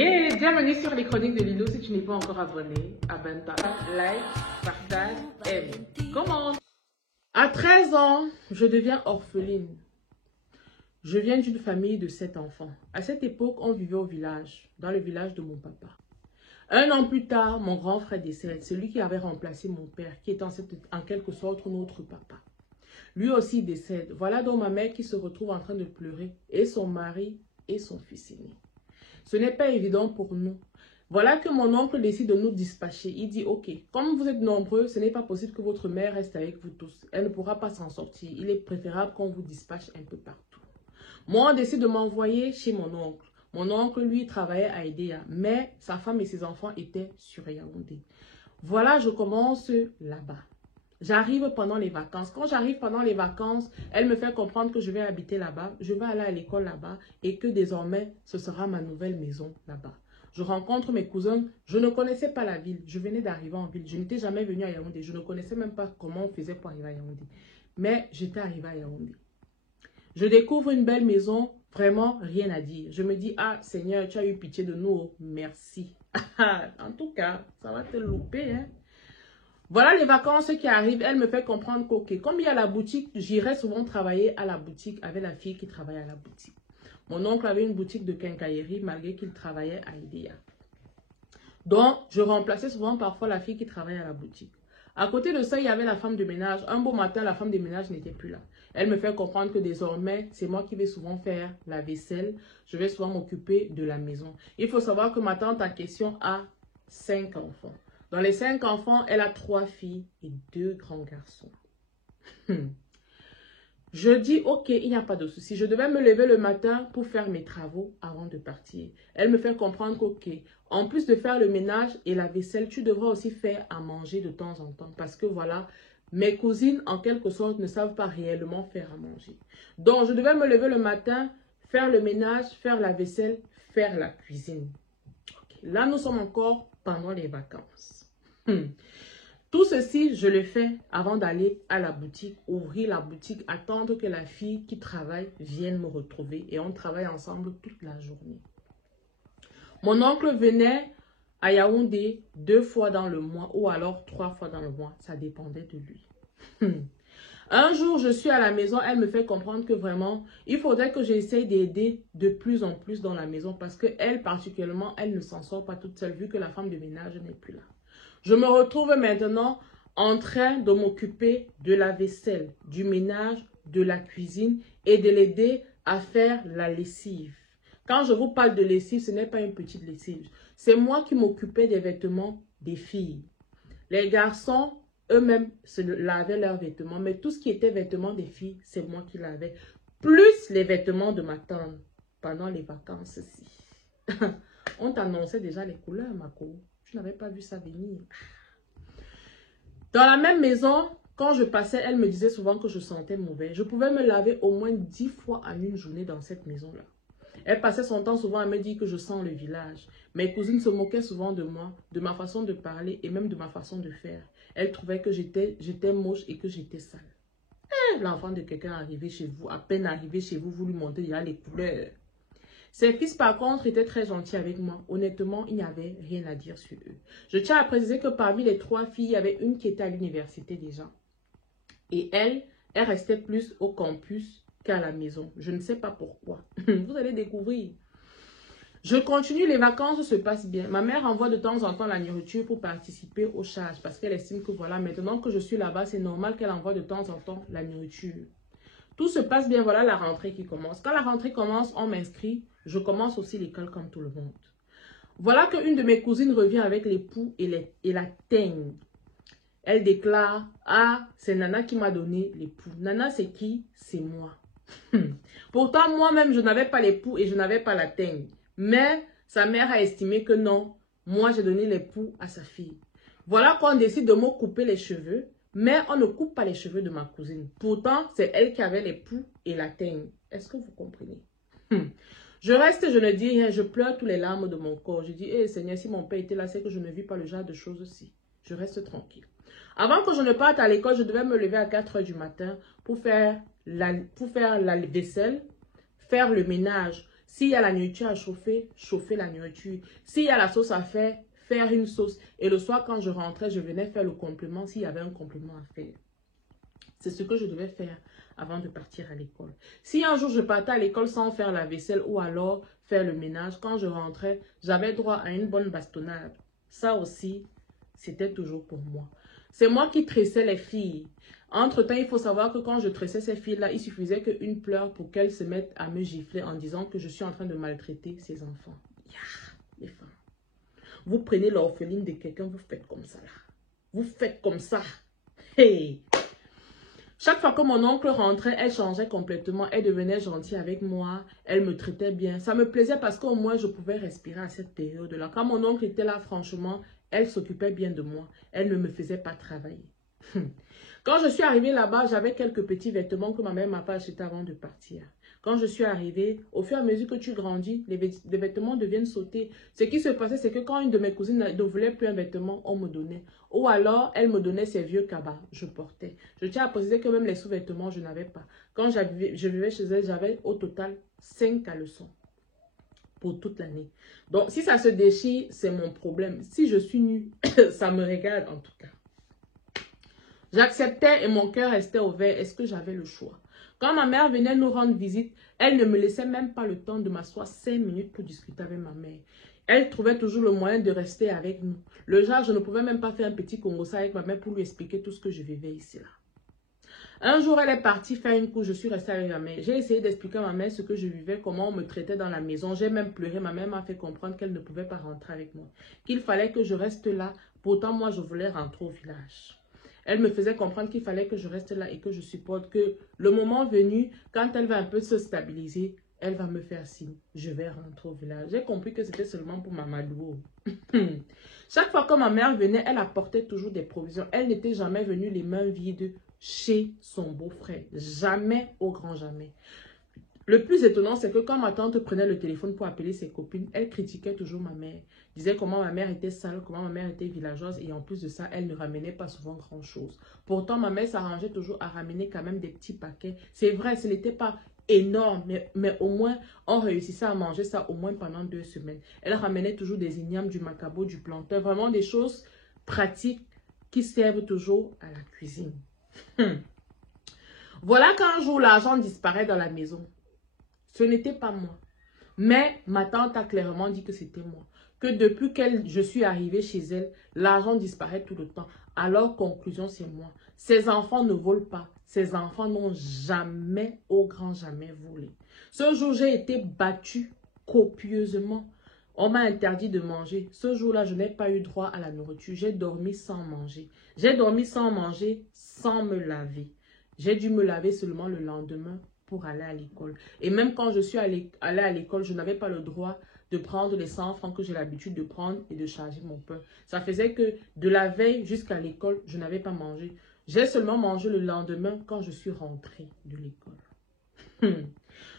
Hey, bienvenue sur les chroniques de Lilo. Si tu n'es pas encore abonné, abonne-toi, like, partage, aime. Comment? À 13 ans, je deviens orpheline. Je viens d'une famille de 7 enfants. À cette époque, on vivait au village, dans le village de mon papa. Un an plus tard, mon grand frère décède, celui qui avait remplacé mon père, qui est en quelque sorte notre papa. Lui aussi décède. Voilà donc ma mère qui se retrouve en train de pleurer, et son mari et son fils aîné. Ce n'est pas évident pour nous. Voilà que mon oncle décide de nous dispatcher. Il dit, ok, comme vous êtes nombreux, ce n'est pas possible que votre mère reste avec vous tous. Elle ne pourra pas s'en sortir. Il est préférable qu'on vous dispatche un peu partout. Moi, on décide de m'envoyer chez mon oncle. Mon oncle, lui, travaillait à Edea, mais sa femme et ses enfants étaient sur Yaoundé. Voilà, je commence là-bas. J'arrive pendant les vacances. Quand j'arrive pendant les vacances, elle me fait comprendre que je vais habiter là-bas, je vais aller à l'école là-bas et que désormais, ce sera ma nouvelle maison là-bas. Je rencontre mes cousins, je ne connaissais pas la ville, je venais d'arriver en ville, je n'étais jamais venue à Yaoundé, je ne connaissais même pas comment on faisait pour arriver à Yaoundé. Mais j'étais arrivée à Yaoundé. Je découvre une belle maison, vraiment rien à dire. Je me dis, ah Seigneur, tu as eu pitié de nous, merci. En tout cas, ça va te louper, hein. Voilà les vacances qui arrivent. Elle me fait comprendre qu'ok, comme il y a la boutique, j'irai souvent travailler à la boutique avec la fille qui travaille à la boutique. Mon oncle avait une boutique de quincaillerie malgré qu'il travaillait à Edea. Donc, je remplaçais souvent parfois la fille qui travaillait à la boutique. À côté de ça, il y avait la femme de ménage. Un beau matin, la femme de ménage n'était plus là. Elle me fait comprendre que désormais, c'est moi qui vais souvent faire la vaisselle. Je vais souvent m'occuper de la maison. Il faut savoir que ma tante en question a 5 enfants. Dans les 5 enfants, elle a 3 filles et 2 grands garçons. Je dis, ok, il n'y a pas de souci. Je devais me lever le matin pour faire mes travaux avant de partir. Elle me fait comprendre qu'ok, en plus de faire le ménage et la vaisselle, tu devras aussi faire à manger de temps en temps. Parce que voilà, mes cousines, en quelque sorte, ne savent pas réellement faire à manger. Donc, je devais me lever le matin, faire le ménage, faire la vaisselle, faire la cuisine. Okay. Là, nous sommes encore pendant les vacances. Tout ceci, je le fais avant d'aller à la boutique, ouvrir la boutique, attendre que la fille qui travaille vienne me retrouver et on travaille ensemble toute la journée. Mon oncle venait à Yaoundé 2 fois dans le mois ou alors 3 fois dans le mois, ça dépendait de lui. Un jour, je suis à la maison, elle me fait comprendre que vraiment, il faudrait que j'essaye d'aider de plus en plus dans la maison parce qu'elle, particulièrement, elle ne s'en sort pas toute seule vu que la femme de ménage n'est plus là. Je me retrouve maintenant en train de m'occuper de la vaisselle, du ménage, de la cuisine et de l'aider à faire la lessive. Quand je vous parle de lessive, ce n'est pas une petite lessive. C'est moi qui m'occupais des vêtements des filles. Les garçons, eux-mêmes, se lavaient leurs vêtements, mais tout ce qui était vêtements des filles, c'est moi qui lavais. Plus les vêtements de ma tante pendant les vacances aussi. On t'annonçait déjà les couleurs, ma co. Je n'avais pas vu ça venir. Dans la même maison, quand je passais, elle me disait souvent que je sentais mauvais. Je pouvais me laver au moins 10 fois en une journée dans cette maison-là. Elle passait son temps souvent à me dire que je sens le village. Mes cousines se moquaient souvent de moi, de ma façon de parler et même de ma façon de faire. Elles trouvaient que j'étais moche et que j'étais sale. L'enfant de quelqu'un arrivé chez vous, à peine arrivé chez vous, vous lui montrez déjà les couleurs. Ses fils, par contre, étaient très gentils avec moi. Honnêtement, il n'y avait rien à dire sur eux. Je tiens à préciser que parmi les 3 filles, il y avait une qui était à l'université déjà. Et elle restait plus au campus qu'à la maison. Je ne sais pas pourquoi. Vous allez découvrir. Je continue, les vacances se passent bien. Ma mère envoie de temps en temps la nourriture pour participer aux charges. Parce qu'elle estime que voilà, maintenant que je suis là-bas, c'est normal qu'elle envoie de temps en temps la nourriture. Tout se passe bien, voilà la rentrée qui commence. Quand la rentrée commence, on m'inscrit. Je commence aussi l'école comme tout le monde. Voilà qu'une de mes cousines revient avec l'époux et la teigne. Elle déclare, ah, c'est Nana qui m'a donné l'époux. Nana, c'est qui? C'est moi. Pourtant, moi-même, je n'avais pas l'époux et je n'avais pas la teigne. Mais sa mère a estimé que non, moi, j'ai donné l'époux à sa fille. Voilà qu'on décide de me couper les cheveux. Mais on ne coupe pas les cheveux de ma cousine. Pourtant, c'est elle qui avait l'époux et la teigne. Est-ce que vous comprenez? Je reste, je ne dis rien, je pleure tous les larmes de mon corps. Je dis, hey, Seigneur, si mon père était là, c'est que je ne vis pas le genre de choses aussi. Je reste tranquille. Avant que je ne parte à l'école, je devais me lever à 4 h du matin pour faire la vaisselle, faire le ménage. S'il y a la nourriture à chauffer, chauffer la nourriture. S'il y a la sauce à faire, faire une sauce. Et le soir, quand je rentrais, je venais faire le complément s'il y avait un complément à faire. C'est ce que je devais faire avant de partir à l'école. Si un jour je partais à l'école sans faire la vaisselle ou alors faire le ménage, quand je rentrais, j'avais droit à une bonne bastonnade. Ça aussi, c'était toujours pour moi. C'est moi qui tressais les filles. Entre-temps, il faut savoir que quand je tressais ces filles-là, il suffisait qu'une pleure pour qu'elles se mettent à me gifler en disant que je suis en train de maltraiter ces enfants. Les femmes. Vous prenez l'orpheline de quelqu'un, vous faites comme ça là. Vous faites comme ça. Hey! Chaque fois que mon oncle rentrait, elle changeait complètement. Elle devenait gentille avec moi. Elle me traitait bien. Ça me plaisait parce qu'au moins, je pouvais respirer à cette période-là. Quand mon oncle était là, franchement, elle s'occupait bien de moi. Elle ne me faisait pas travailler. Quand je suis arrivée là-bas, j'avais quelques petits vêtements que ma mère m'a pas achetés avant de partir. Quand je suis arrivée, au fur et à mesure que tu grandis, les vêtements deviennent sauter. Ce qui se passait, c'est que quand une de mes cousines ne voulait plus un vêtement, on me donnait. Ou alors, elle me donnait ses vieux cabas, je portais. Je tiens à préciser que même les sous-vêtements, je n'avais pas. Quand je vivais chez elle, j'avais au total 5 caleçons pour toute l'année. Donc, si ça se déchire, c'est mon problème. Si je suis nue, ça me regarde en tout cas. J'acceptais et mon cœur restait ouvert. Est-ce que j'avais le choix? Quand ma mère venait nous rendre visite, elle ne me laissait même pas le temps de m'asseoir 5 minutes pour discuter avec ma mère. Elle trouvait toujours le moyen de rester avec nous. Le genre, je ne pouvais même pas faire un petit congossa avec ma mère pour lui expliquer tout ce que je vivais ici. Là. Un jour, elle est partie faire une course, je suis restée avec ma mère. J'ai essayé d'expliquer à ma mère ce que je vivais, comment on me traitait dans la maison. J'ai même pleuré. Ma mère m'a fait comprendre qu'elle ne pouvait pas rentrer avec moi. Qu'il fallait que je reste là. Pourtant, moi, je voulais rentrer au village. Elle me faisait comprendre qu'il fallait que je reste là et que je supporte que le moment venu, quand elle va un peu se stabiliser, elle va me faire signe. Je vais rentrer au village. J'ai compris que c'était seulement pour Mamadou. Chaque fois que ma mère venait, elle apportait toujours des provisions. Elle n'était jamais venue les mains vides chez son beau-frère. Jamais, au grand jamais. Le plus étonnant, c'est que quand ma tante prenait le téléphone pour appeler ses copines, elle critiquait toujours ma mère. Disait comment ma mère était sale, comment ma mère était villageoise et en plus de ça, elle ne ramenait pas souvent grand-chose. Pourtant, ma mère s'arrangeait toujours à ramener quand même des petits paquets. C'est vrai, ce n'était pas énorme, mais au moins, on réussissait à manger ça au moins pendant 2 semaines. Elle ramenait toujours des ignames, du macabo, du plantain, vraiment des choses pratiques qui servent toujours à la cuisine. Voilà qu'un jour, l'argent disparaît dans la maison. Ce n'était pas moi. Mais ma tante a clairement dit que c'était moi. Que depuis que je suis arrivée chez elle, l'argent disparaît tout le temps. Alors, conclusion, c'est moi. Ces enfants ne volent pas. Ces enfants n'ont jamais, au grand jamais, volé. Ce jour, j'ai été battue copieusement. On m'a interdit de manger. Ce jour-là, je n'ai pas eu droit à la nourriture. J'ai dormi sans manger. J'ai dormi sans manger, sans me laver. J'ai dû me laver seulement le lendemain pour aller à l'école. Et même quand je suis allée à l'école, je n'avais pas le droit de prendre les 100 francs que j'ai l'habitude de prendre et de charger mon pain. Ça faisait que de la veille jusqu'à l'école, je n'avais pas mangé. J'ai seulement mangé le lendemain quand je suis rentrée de l'école.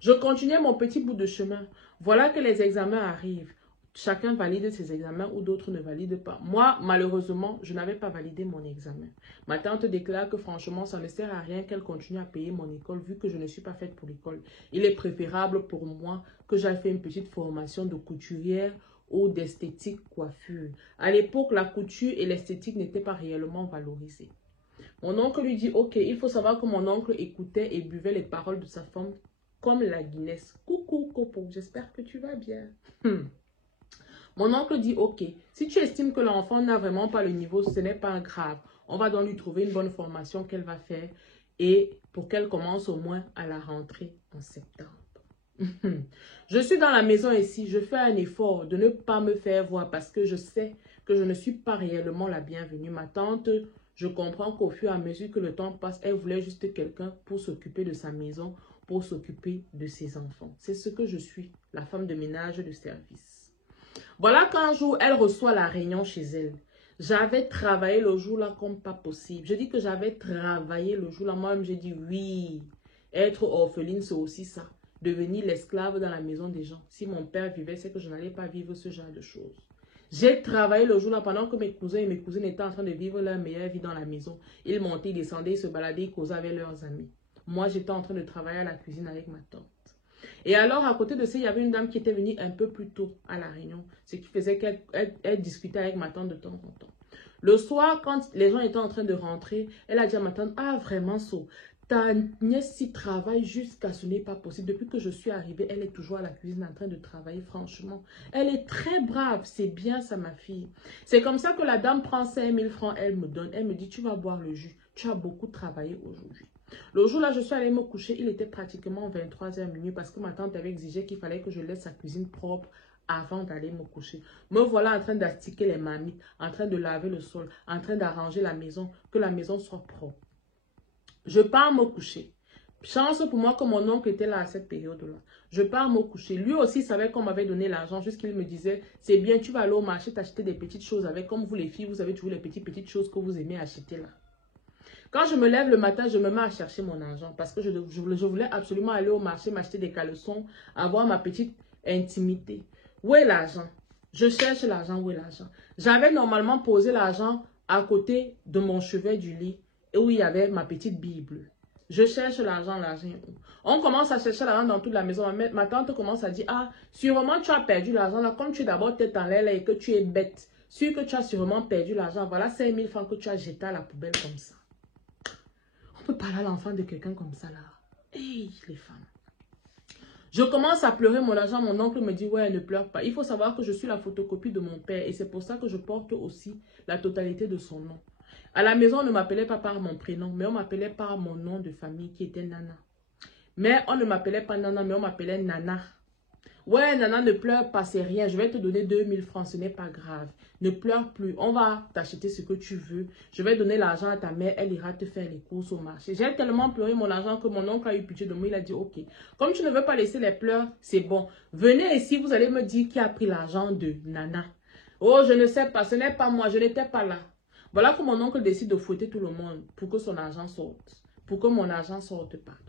Je continuais mon petit bout de chemin. Voilà que les examens arrivent. Chacun valide ses examens ou d'autres ne valident pas. Moi, malheureusement, je n'avais pas validé mon examen. Ma tante déclare que franchement, ça ne sert à rien qu'elle continue à payer mon école vu que je ne suis pas faite pour l'école. Il est préférable pour moi que j'aille faire une petite formation de couturière ou d'esthétique coiffure. À l'époque, la couture et l'esthétique n'étaient pas réellement valorisées. Mon oncle lui dit, ok, il faut savoir que mon oncle écoutait et buvait les paroles de sa femme comme la Guinness. Coucou, Copo, j'espère que tu vas bien. Mon oncle dit, ok, si tu estimes que l'enfant n'a vraiment pas le niveau, ce n'est pas grave. On va donc lui trouver une bonne formation qu'elle va faire et pour qu'elle commence au moins à la rentrée en septembre. Je suis dans la maison ici, je fais un effort de ne pas me faire voir parce que je sais que je ne suis pas réellement la bienvenue. Ma tante, je comprends qu'au fur et à mesure que le temps passe, elle voulait juste quelqu'un pour s'occuper de sa maison, pour s'occuper de ses enfants. C'est ce que je suis, la femme de ménage de service. Voilà qu'un jour, elle reçoit la réunion chez elle. J'avais travaillé le jour-là comme pas possible. Je dis que j'avais travaillé le jour-là. Moi-même, j'ai dit oui. Être orpheline, c'est aussi ça. Devenir l'esclave dans la maison des gens. Si mon père vivait, c'est que je n'allais pas vivre ce genre de choses. J'ai travaillé le jour-là pendant que mes cousins et mes cousines étaient en train de vivre leur meilleure vie dans la maison. Ils montaient, ils descendaient, ils se baladaient, ils causaient avec leurs amis. Moi, j'étais en train de travailler à la cuisine avec ma tante. Et alors, à côté de ça, il y avait une dame qui était venue un peu plus tôt à la réunion. Ce qui faisait qu'elle discutait avec ma tante de temps en temps. Le soir, quand les gens étaient en train de rentrer, elle a dit à ma tante, ah vraiment, ta nièce y travaille jusqu'à ce n'est pas possible. Depuis que je suis arrivée, elle est toujours à la cuisine en train de travailler, franchement. Elle est très brave, c'est bien ça ma fille. C'est comme ça que la dame prend 5000 francs, elle me donne. Elle me dit, tu vas boire le jus, tu as beaucoup travaillé aujourd'hui. Le jour-là, je suis allée me coucher, il était pratiquement 23h minuit parce que ma tante avait exigé qu'il fallait que je laisse sa cuisine propre avant d'aller me coucher. Me voilà en train d'astiquer les marmites, en train de laver le sol, en train d'arranger la maison, que la maison soit propre. Je pars me coucher. Chance pour moi que mon oncle était là à cette période-là. Je pars me coucher. Lui aussi savait qu'on m'avait donné l'argent, jusqu'il me disait, c'est bien, tu vas aller au marché t'acheter des petites choses avec, comme vous les filles, vous avez toujours les petites choses que vous aimez acheter là. Quand je me lève le matin, je me mets à chercher mon argent parce que je voulais absolument aller au marché, m'acheter des caleçons, avoir ma petite intimité. Où est l'argent? Je cherche l'argent, où est l'argent? J'avais normalement posé l'argent à côté de mon chevet du lit et où il y avait ma petite Bible. Je cherche l'argent, l'argent est où? On commence à chercher l'argent dans toute la maison. Ma tante commence à dire, ah, sûrement tu as perdu l'argent là, comme tu es d'abord tête en l'air et que tu es bête. Sûr que tu as sûrement perdu l'argent. Voilà 5000 francs que tu as jeté à la poubelle comme ça. On peut parler à l'enfant de quelqu'un comme ça là. Hey, les femmes. Je commence à pleurer mon argent. Mon oncle me dit, ouais, ne pleure pas. Il faut savoir que je suis la photocopie de mon père. Et c'est pour ça que je porte aussi la totalité de son nom. À la maison, on ne m'appelait pas par mon prénom, mais on m'appelait par mon nom de famille qui était Nana. Mais on ne m'appelait pas Nana, mais on m'appelait Nana. Ouais, Nana, ne pleure pas, c'est rien. Je vais te donner 2000 francs, ce n'est pas grave. Ne pleure plus. On va t'acheter ce que tu veux. Je vais donner l'argent à ta mère. Elle ira te faire les courses au marché. J'ai tellement pleuré mon argent que mon oncle a eu pitié de moi. Il a dit, ok, comme tu ne veux pas laisser les pleurs, c'est bon. Venez ici, vous allez me dire qui a pris l'argent de Nana. Oh, je ne sais pas, ce n'est pas moi, je n'étais pas là. Voilà que mon oncle décide de fouetter tout le monde pour que son argent sorte. Pour que mon argent sorte, pardon.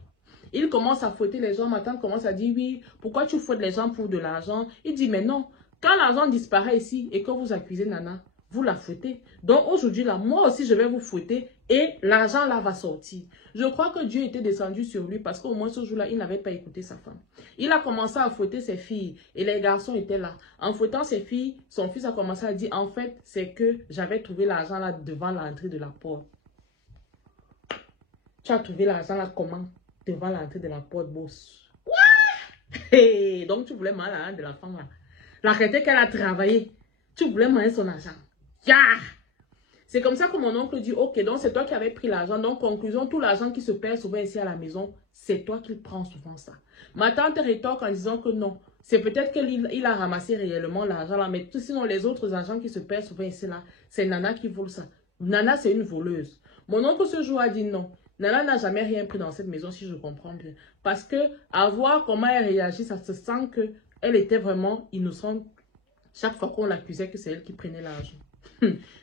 Il commence à fouetter les gens. Ma tante commence à dire, oui, pourquoi tu fouettes les gens pour de l'argent? Il dit, mais non, quand l'argent disparaît ici et que vous accusez Nana, vous la fouettez. Donc aujourd'hui, là, moi aussi, je vais vous fouetter et l'argent là va sortir. Je crois que Dieu était descendu sur lui parce qu'au moins ce jour-là, il n'avait pas écouté sa femme. Il a commencé à fouetter ses filles et les garçons étaient là. En fouettant ses filles, son fils a commencé à dire, en fait, c'est que j'avais trouvé l'argent là devant l'entrée de la porte. Tu as trouvé l'argent là comment? Devant l'entrée de la porte, boss. What? Hey, donc tu voulais mal à de la femme là. La réalité qu'elle a travaillé. Tu voulais manger son argent. Yeah! C'est comme ça que mon oncle dit, ok, donc c'est toi qui avais pris l'argent. Donc, conclusion, tout l'argent qui se perd souvent ici à la maison, c'est toi qui prends souvent ça. Ma tante rétorque en disant que non. C'est peut-être qu'il a ramassé réellement l'argent là, mais sinon les autres argents qui se perdent souvent ici là, c'est Nana qui vole ça. Nana, c'est une voleuse. Mon oncle ce jour a dit non. Nana n'a jamais rien pris dans cette maison, si je comprends bien. Parce que, à voir comment elle réagit, ça se sent qu'elle était vraiment innocente. Chaque fois qu'on l'accusait que c'est elle qui prenait l'argent.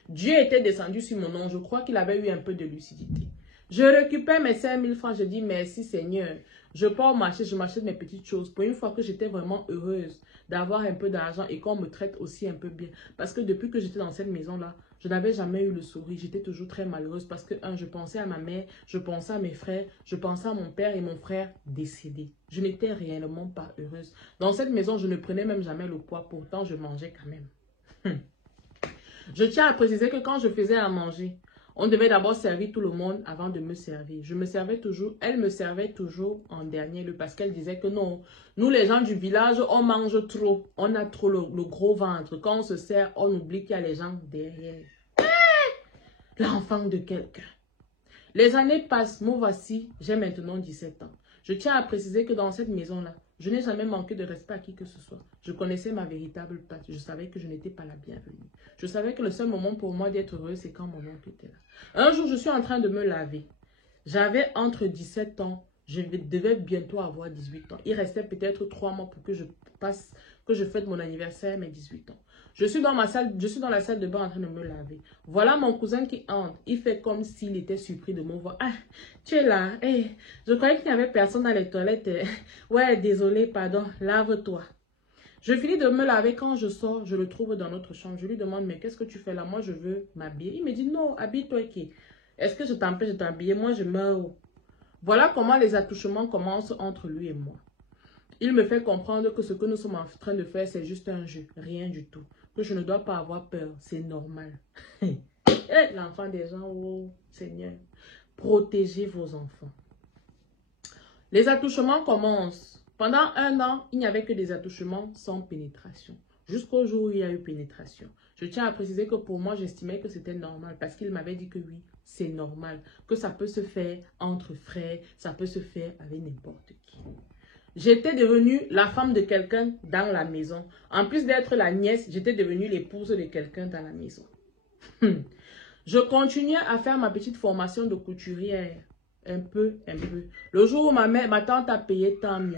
Dieu était descendu sur mon nom. Je crois qu'il avait eu un peu de lucidité. Je récupère mes 5000 francs. Je dis merci Seigneur. Je pars au marché, je m'achète mes petites choses. Pour une fois que j'étais vraiment heureuse d'avoir un peu d'argent et qu'on me traite aussi un peu bien. Parce que depuis que j'étais dans cette maison-là, je n'avais jamais eu le sourire. J'étais toujours très malheureuse parce que, je pensais à ma mère, je pensais à mes frères, je pensais à mon père et mon frère décédé. Je n'étais réellement pas heureuse. Dans cette maison, je ne prenais même jamais le poids. Pourtant, je mangeais quand même. Je tiens à préciser que quand je faisais à manger, on devait d'abord servir tout le monde avant de me servir. Je me servais toujours, elle me servait toujours en dernier lieu parce qu'elle disait que non, nous les gens du village, on mange trop. On a trop le gros ventre. Quand on se sert, on oublie qu'il y a les gens derrière. L'enfant de quelqu'un. Les années passent, moi voici, j'ai maintenant 17 ans. Je tiens à préciser que dans cette maison-là, je n'ai jamais manqué de respect à qui que ce soit. Je connaissais ma véritable place. Je savais que je n'étais pas la bienvenue. Je savais que le seul moment pour moi d'être heureuse, c'est quand mon oncle était là. Un jour, je suis en train de me laver. J'avais entre 17 ans, je devais bientôt avoir 18 ans. Il restait peut-être 3 mois pour que je fête mon anniversaire, mes 18 ans. Je suis dans la salle de bain en train de me laver. Voilà mon cousin qui entre. Il fait comme s'il était surpris de me voir. Ah, tu es là. Hey, je croyais qu'il n'y avait personne dans les toilettes. Ouais, désolé, pardon. Lave-toi. Je finis de me laver. Quand je sors, je le trouve dans notre chambre. Je lui demande, mais qu'est-ce que tu fais là? Moi, je veux m'habiller. Il me dit, non, habille-toi. Est-ce que je t'empêche de t'habiller? Moi, je meurs. Voilà comment les attouchements commencent entre lui et moi. Il me fait comprendre que ce que nous sommes en train de faire, c'est juste un jeu, rien du tout. Que je ne dois pas avoir peur, c'est normal. L'enfant des gens, oh Seigneur, protégez vos enfants. Les attouchements commencent. Pendant 1 an, il n'y avait que des attouchements sans pénétration. Jusqu'au jour où il y a eu pénétration. Je tiens à préciser que pour moi, j'estimais que c'était normal parce qu'il m'avait dit que oui, c'est normal. Que ça peut se faire entre frères, ça peut se faire avec n'importe qui. J'étais devenue la femme de quelqu'un dans la maison. En plus d'être la nièce, j'étais devenue l'épouse de quelqu'un dans la maison. Je continuais à faire ma petite formation de couturière. Un peu. Le jour où ma tante a payé tant mieux.